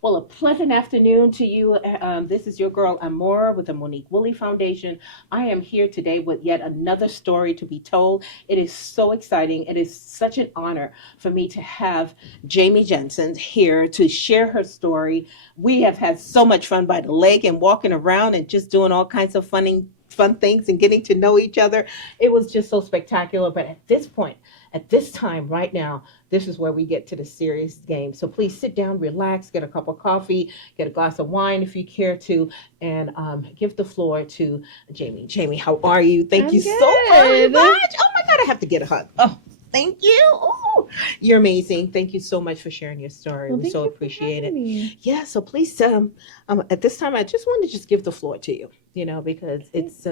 Well, a pleasant afternoon to you. This is your girl Amora with the Monique Woolley Foundation. I am here today with yet another story to be told. It is so exciting. It is such an honor for me to have Jamie Jensen here to share her story. We have had so much fun by the lake and walking around and just doing all kinds of fun things and getting to know each other. It was just so spectacular. But at this point, at this time, right now, this is where we get to the serious game. So please sit down, relax, get a cup of coffee, get a glass of wine if you care to, and give the floor to Jamie. Jamie, how are you? Thank you I'm so very good. much. Oh my God, I have to get a hug. Oh, thank you. Oh, you're amazing. Thank you so much for sharing your story. Well, We thank so you for appreciate having it. me. Yeah, so please, at this time, I just want to just give the floor to you, because Okay. it's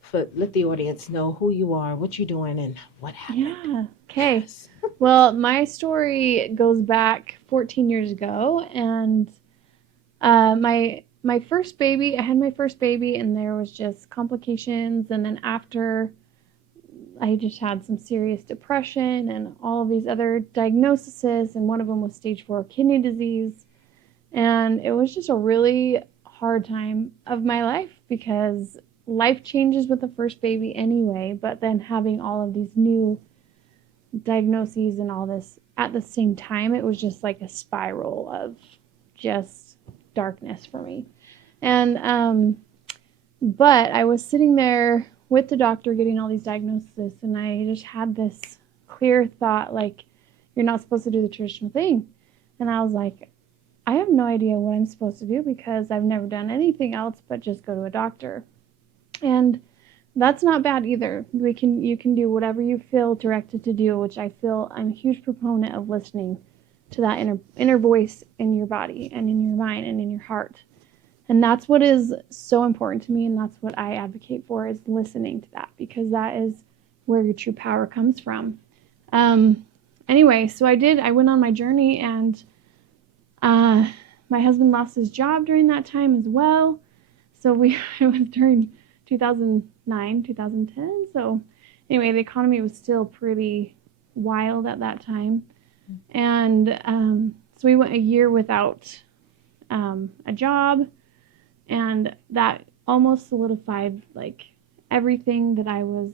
for let the audience know who you are, what you're doing, and what happened. Yeah. Okay. Yes. Well, my story goes back 14 years ago, and my first baby. I had my first baby, and there was just complications, and then after, I just had some serious depression and all of these other diagnoses, and one of them was stage 4 kidney disease, and it was just a really hard time of my life because life changes with the first baby anyway, but then having all of these new diagnoses and all this at the same time, it was just like a spiral of just darkness for me. And but I was sitting there with the doctor getting all these diagnoses, and I just had this clear thought, like, you're not supposed to do the traditional thing. And I was like, I have no idea what I'm supposed to do because I've never done anything else but just go to a doctor. And that's not bad either. You can do whatever you feel directed to do, which I feel I'm a huge proponent of listening to that inner voice in your body and in your mind and in your heart. And that's what is so important to me, and that's what I advocate for, is listening to that, because that is where your true power comes from. Um, anyway, so I went on my journey, and uh, my husband lost his job during that time as well. So it was during 2009, 2010. So anyway, the economy was still pretty wild at that time. And so we went a year without a job, and that almost solidified like everything that I was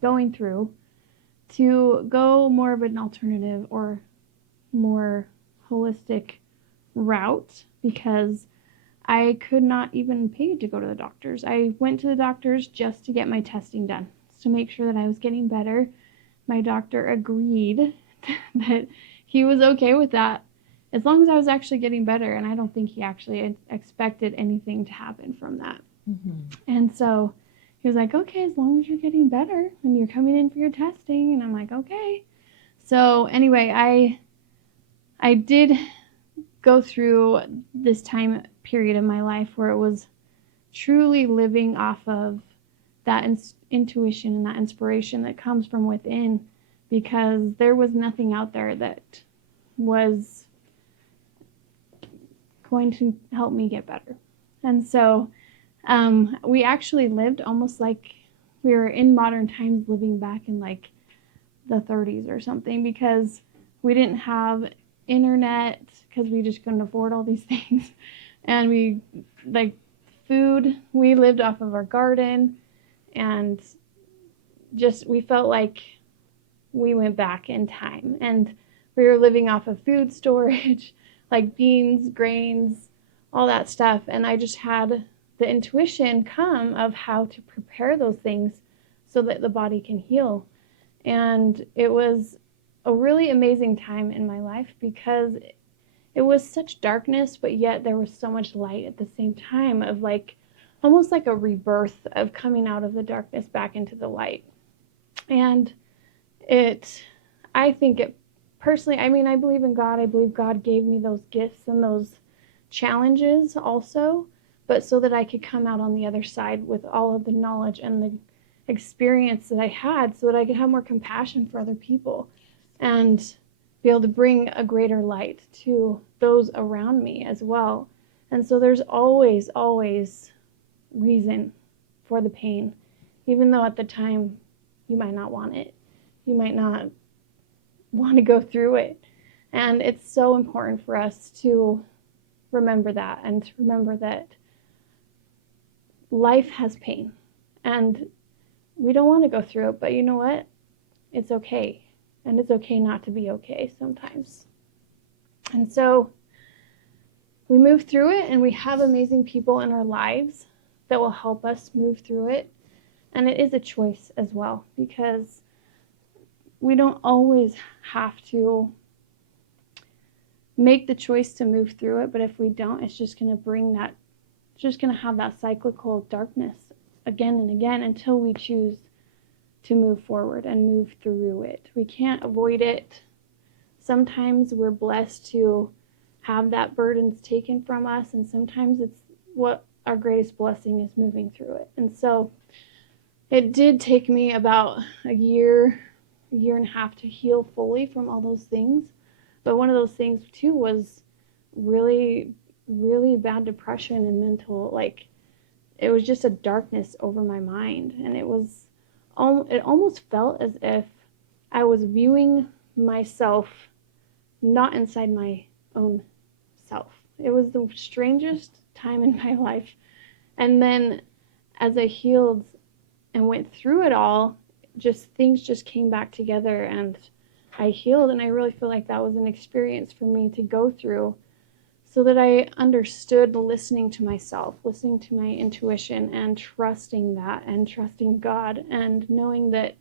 going through to go more of an alternative or more holistic route, because I could not even pay to go to the doctors. I went to the doctors just to get my testing done, to make sure that I was getting better. My doctor agreed that he was okay with that as long as I was actually getting better, and I don't think he actually expected anything to happen from that. Mm-hmm. And so he was like, okay, as long as you're getting better and you're coming in for your testing. And I'm like, okay. So anyway, I did go through this time period of my life where it was truly living off of that intuition and that inspiration that comes from within, because there was nothing out there that was going to help me get better. And so we actually lived almost like we were in modern times, living back in like the 30s or something, because we didn't have internet because we just couldn't afford all these things. And we, like, food, we lived off of our garden, and just we felt like we went back in time, and we were living off of food storage, like beans, grains, all that stuff. And I just had the intuition come of how to prepare those things so that the body can heal. And it was a really amazing time in my life because it was such darkness, but yet there was so much light at the same time, of like almost like a rebirth of coming out of the darkness back into the light. And I think it personally, I mean, I believe in God. I believe God gave me those gifts and those challenges also, but so that I could come out on the other side with all of the knowledge and the experience that I had, so that I could have more compassion for other people and be able to bring a greater light to those around me as well. And so there's always, always reason for the pain, even though at the time you might not want it. You might not want to go through it. And it's so important for us to remember that, and to remember that life has pain and we don't want to go through it, but you know what? It's okay. And it's okay not to be okay sometimes. And so we move through it, and we have amazing people in our lives that will help us move through it. And it is a choice as well, because we don't always have to make the choice to move through it, but if we don't, it's just going to bring that, it's just going to have that cyclical darkness again and again until we choose to move forward and move through it. We can't avoid it. Sometimes we're blessed to have that burdens taken from us, and sometimes it's what our greatest blessing is, moving through it. And so it did take me about a year and a half to heal fully from all those things. But one of those things too was really, really bad depression and mental, like, it was just a darkness over my mind. And it almost felt as if I was viewing myself not inside my own self. It was the strangest time in my life. And then as I healed and went through it all, things just came back together, and I healed. And I really feel like that was an experience for me to go through, so that I understood listening to myself, listening to my intuition, and trusting that, and trusting God, and knowing that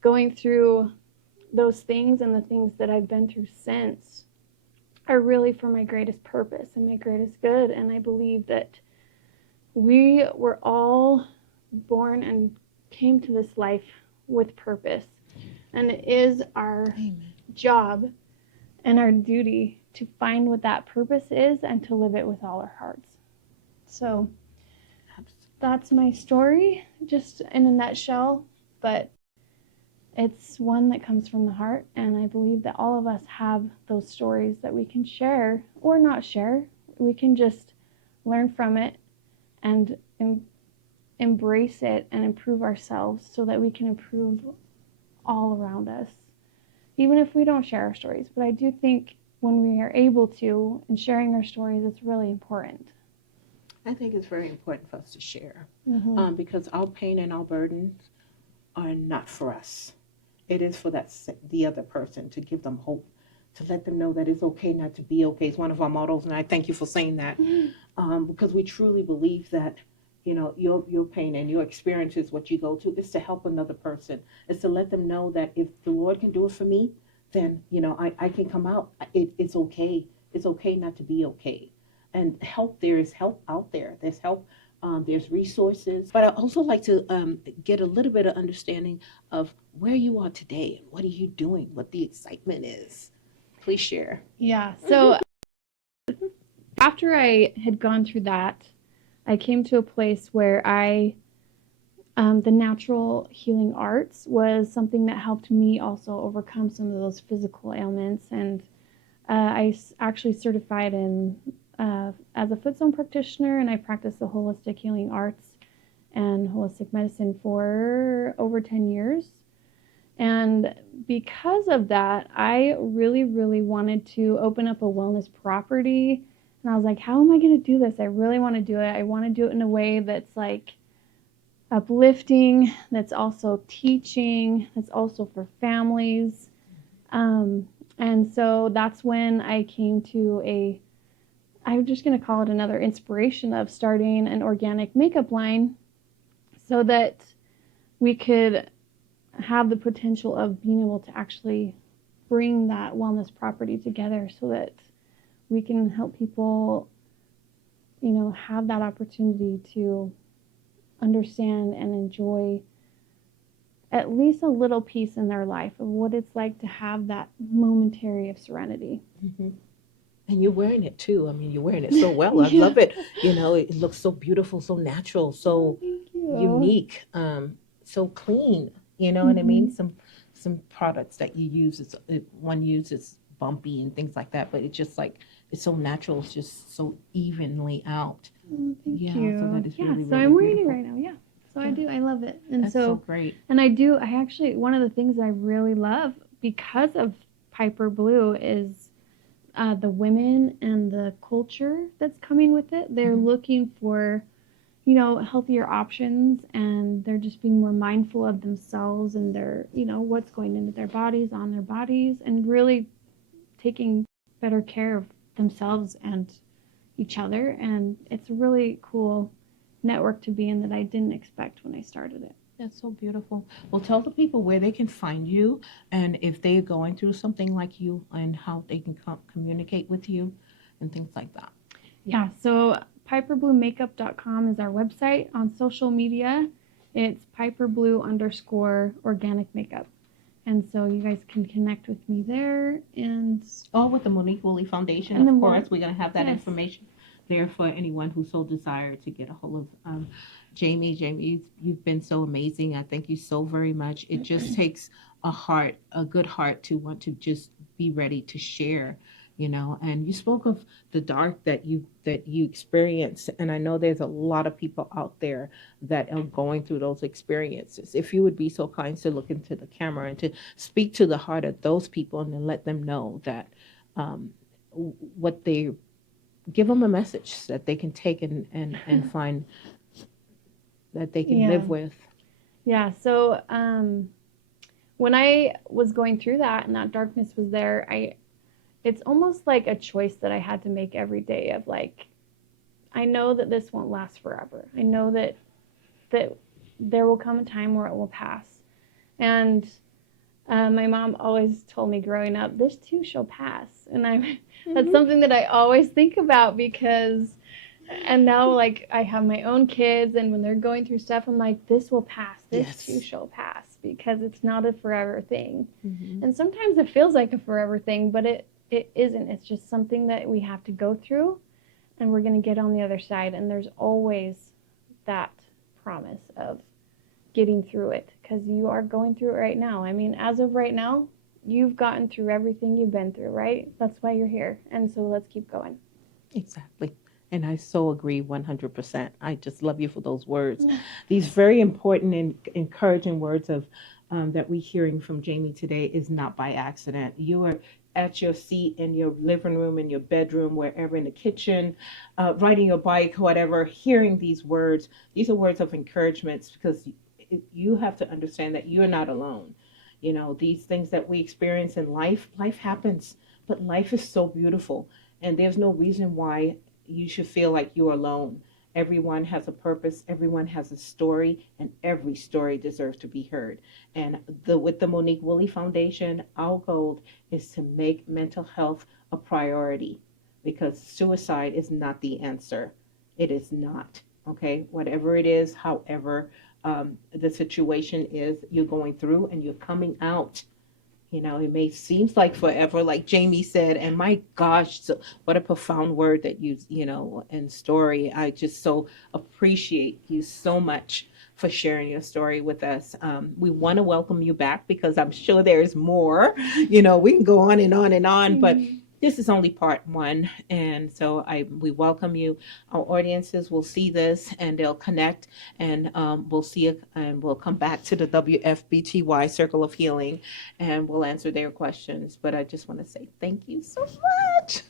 going through those things and the things that I've been through since are really for my greatest purpose and my greatest good. And I believe that we were all born and came to this life with purpose. And it is our job and our duty to find what that purpose is and to live it with all our hearts. So that's my story, just in a nutshell, but it's one that comes from the heart, and I believe that all of us have those stories that we can share or not share. We can just learn from it and embrace it and improve ourselves, so that we can improve all around us, even if we don't share our stories. But I do think when we are able to, and sharing our stories, it's really important. I think it's very important for us to share, Mm-hmm. because our pain and our burdens are not for us. It is for the other person, to give them hope, to let them know that it's okay not to be okay. It's one of our mottos, and I thank you for saying that, because we truly believe that, your pain and your experiences, what you go through, is to help another person. It's to let them know that if the Lord can do it for me, then I can come out. It's okay. It's okay not to be okay. And there is help out there. There's help. There's resources. But I also like to get a little bit of understanding of where you are today and what are you doing, what the excitement is. Please share. Yeah. So after I had gone through that, I came to a place where the natural healing arts was something that helped me also overcome some of those physical ailments. And I actually certified as a foot zone practitioner, and I practiced the holistic healing arts and holistic medicine for over 10 years. And because of that, I really, really wanted to open up a wellness property. And I was like, how am I going to do this? I really want to do it. I want to do it in a way that's like uplifting, that's also teaching, that's also for families. And so that's when I came to I'm just going to call it another inspiration of starting an organic makeup line, so that we could have the potential of being able to actually bring that wellness property together, so that we can help people, have that opportunity to understand and enjoy at least a little piece in their life of what it's like to have that momentary of serenity. Mm-hmm. And you're wearing it too. I mean, you're wearing it so well. I love it. It looks so beautiful, so natural, so unique, so clean. You know what I mean? Some products that you use, one uses bumpy and things like that, but it's just like, it's so natural. It's just so evenly out. Oh, thank you. So that is really, so really I'm wearing beautiful. it right now. Yeah. So I do. I love it. And That's so great. And I actually, one of the things I really love because of Piper Blue is the women and the culture that's coming with it. They're looking for, healthier options, and they're just being more mindful of themselves and their, what's going into their bodies, on their bodies, and really taking better care of themselves and each other. And it's a really cool network to be in that I didn't expect when I started it. That's so beautiful. Well, tell the people where they can find you and if they're going through something like you and how they can communicate with you and things like that. Yeah, so piperbluemakeup.com is our website. On social media, it's piperblue_organic makeup. And so you guys can connect with me there. And with the Monique Woolley Foundation, And of then course. We're going to have that yes. information there for anyone who so desire to get a hold of Jamie. Jamie, you've been so amazing. I thank you so very much. It just takes a good heart to want to just be ready to share, and you spoke of the dark that you experience, and I know there's a lot of people out there that are going through those experiences. If you would be so kind to look into the camera and to speak to the heart of those people and then let them know that what they give them a message that they can take and find that they can live with. Yeah, so when I was going through that and that darkness was there, it's almost like a choice that I had to make every day of like, I know that this won't last forever. I know that there will come a time where it will pass. And my mom always told me growing up, this too shall pass. And that's something that I always think about because, and now like I have my own kids, and when they're going through stuff, I'm like, this will pass. This too shall pass, because it's not a forever thing. And sometimes it feels like a forever thing, but it isn't. It's just something that we have to go through, and we're going to get on the other side. And there's always that promise of getting through it, because you are going through it right now. I mean, as of right now, you've gotten through everything you've been through, right? That's why you're here. And so let's keep going. Exactly. And I so agree 100%. I just love you for those words. These very important and encouraging words of that we're hearing from Jamie today is not by accident. You are at your seat in your living room, in your bedroom, wherever, in the kitchen, riding your bike, whatever, hearing these words. These are words of encouragement, because you have to understand that you're not alone. These things that we experience in life happens, but life is so beautiful, and there's no reason why you should feel like you're alone. Everyone has a purpose, everyone has a story, and every story deserves to be heard. And with the Monique Woolley Foundation, our goal is to make mental health a priority, because suicide is not the answer. It is not. Okay, whatever it is, however the situation is you're going through and you're coming out. It may seem like forever, like Jamie said, and my gosh, so what a profound word that and story. I just so appreciate you so much for sharing your story with us. We want to welcome you back, because I'm sure there's more. We can go on and on and on, but this is only part one, and so we welcome you. Our audiences will see this and they'll connect, and we'll see it, and we'll come back to the WFBTY Circle of Healing, and we'll answer their questions. But I just want to say thank you so much.